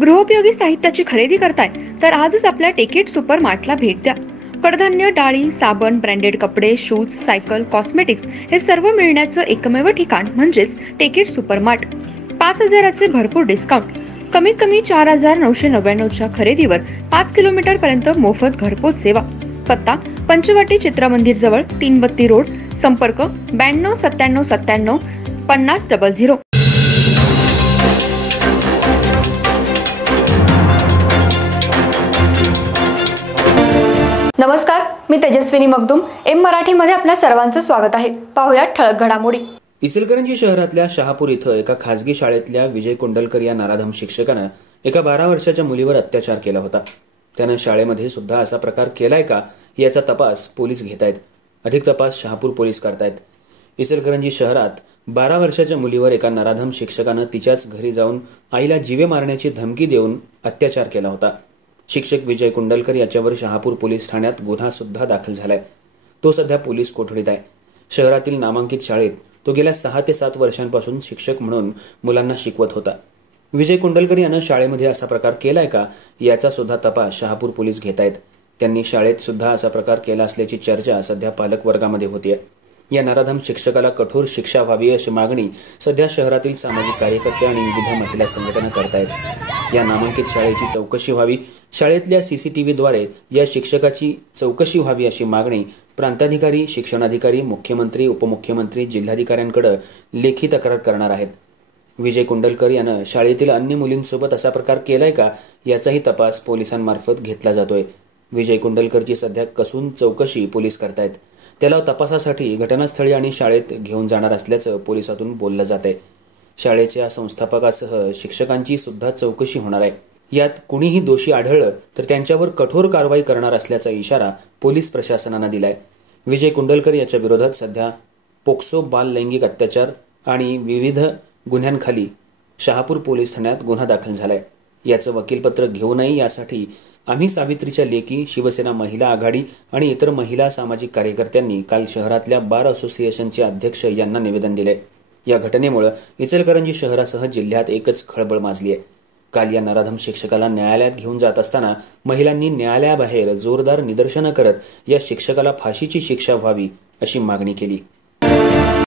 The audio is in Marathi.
गृहोपयोगी साहित्याची खरेदी करताय तर आजच आपल्या टेकेट सुपर मार्टला भेट द्या। कडधान्य, डाळी, साबण, ब्रँडेड कपडे, शूज, सायकल, कॉस्मेटिक्स हे सर्व मिळण्याचं एकमेव ठिकाण म्हणजेच टेकेट सुपर मार्ट। 5,000चे भरपूर डिस्काउंट, कमीत कमी 4,999च्या खरेदीवर 5 किलोमीटर पर्यंत मोफत घरपोच सेवा। पत्ता पंचवटी चित्रमंदिर जवळ, 3 बत्ती रोड। संपर्क 92 97 97 50 00। नमस्कार, मी तेजस्विनी मगदूम। एम मराठीमध्ये आपल्या सर्वांचं स्वागत आहे। पाहूया ठळक घडामोडी। इचलकरंजी शहरातल्या शहापूर इथं एका खासगी शाळेतल्या विजय कुंडलकर या नराधम शिक्षकानं एका 12 वर्षाच्या मुलीवर अत्याचार केला होता। त्यानं शाळेमध्ये सुद्धा असा प्रकार केलाय का याचा तपास पोलीस घेत आहेत। अधिक तपास शहापूर पोलीस करतायत। इचलकरंजी शहरात 12 वर्षाच्या मुलीवर एका नराधम शिक्षकानं तिच्याच घरी जाऊन आईला जीवे मारण्याची धमकी देऊन अत्याचार केला होता। शिक्षक विजय कुंडलकर याच्यावर शहापूर पोलीस ठाण्यात गुन्हा सुद्धा दाखल झालाय। तो सध्या पोलीस कोठडीत आहे। शहरातील नामांकित शाळेत तो गेल्या 6 ते 7 वर्षांपासून शिक्षक म्हणून मुलांना शिकवत होता। विजय कुंडलकर यानं शाळेमध्ये असा प्रकार केलाय का याचा सुद्धा तपास शहापूर पोलीस घेत आहेत। त्यांनी शाळेत सुद्धा असा प्रकार केला असल्याची चर्चा सध्या पालक वर्गामध्ये होतीये। या नराधम शिक्षकाला कठोर शिक्षा व्हावी अशी मागणी सध्या शहरातील सामाजिक कार्यकर्ते आणि विविध महिला संघटना करतायत। या नामांकित शाळेची चौकशी व्हावी, शाळेतल्या CCTVद्वारे या शिक्षकाची चौकशी व्हावी अशी मागणी प्रांताधिकारी, शिक्षणाधिकारी, मुख्यमंत्री, उपमुख्यमंत्री, जिल्हाधिकाऱ्यांकडे लेखी तक्रार करणार आहेत। विजय कुंडलकर यानं शाळेतील अन्य मुलींसोबत असा प्रकार केलाय का याचाही तपास पोलिसांमार्फत घेतला जातोय। विजय कुंडलकरची सध्या कसून चौकशी पोलीस करतायत। त्याला तपासासाठी घटनास्थळी आणि शाळेत घेऊन जाणार असल्याचं पोलिसातून बोललं जातंय। शाळेच्या संस्थापकासह शिक्षकांची सुद्धा चौकशी होणार आहे। यात कुणीही दोषी आढळलं तर त्यांच्यावर कठोर कारवाई करणार असल्याचा इशारा पोलीस प्रशासनानं दिलाय। विजय कुंडलकर याच्या विरोधात सध्या पोक्सो बाल लैंगिक अत्याचार आणि विविध गुन्ह्यांखाली शहापूर पोलीस ठाण्यात गुन्हा दाखल झालाय। याचं वकीलपत्र घेऊ नये यासाठी आम्ही सावित्रीच्या लेकी, शिवसेना महिला आघाडी आणि इतर महिला सामाजिक कार्यकर्त्यांनी काल शहरातल्या बार असोसिएशनचे अध्यक्ष यांना निवेदन दिले। या घटनेमुळे इचलकरंजी शहरासह जिल्ह्यात एकच खळबळ माजली आहे। काल या नराधम शिक्षकाला न्यायालयात घेऊन जात असताना महिलांनी न्यायालयाबाहेर जोरदार निदर्शनं करत या शिक्षकाला फाशीची शिक्षा व्हावी अशी मागणी केली।